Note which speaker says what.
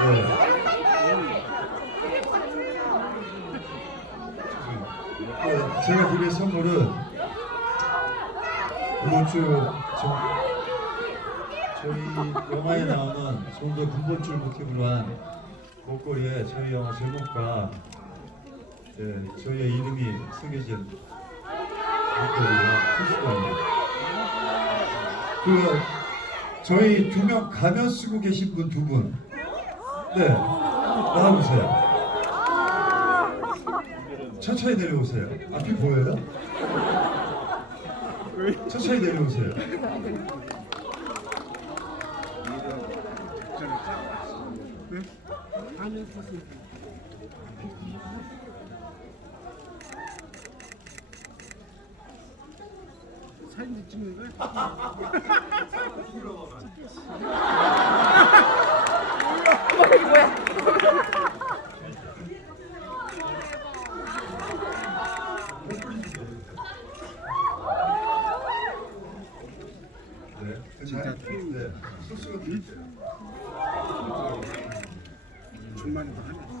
Speaker 1: 네. 아, 제가 드릴 선물은 이번 주 저희 영화에 나오는 송도 군번줄 모티브로 한 목걸이에 저희 영화 제목과 예, 저희의 이름이 새겨진 목걸이가 수수관입니다. 저희 두 명 가면 쓰고 계신 분 두 분. 네. 나와보세요. 천천히 내려오세요. 앞이 보여요? 천천히 내려오세요.
Speaker 2: 사진 찍는 거야?
Speaker 1: 네. 진짜 네. 소스가 드릴게요.
Speaker 2: 중만도 하네.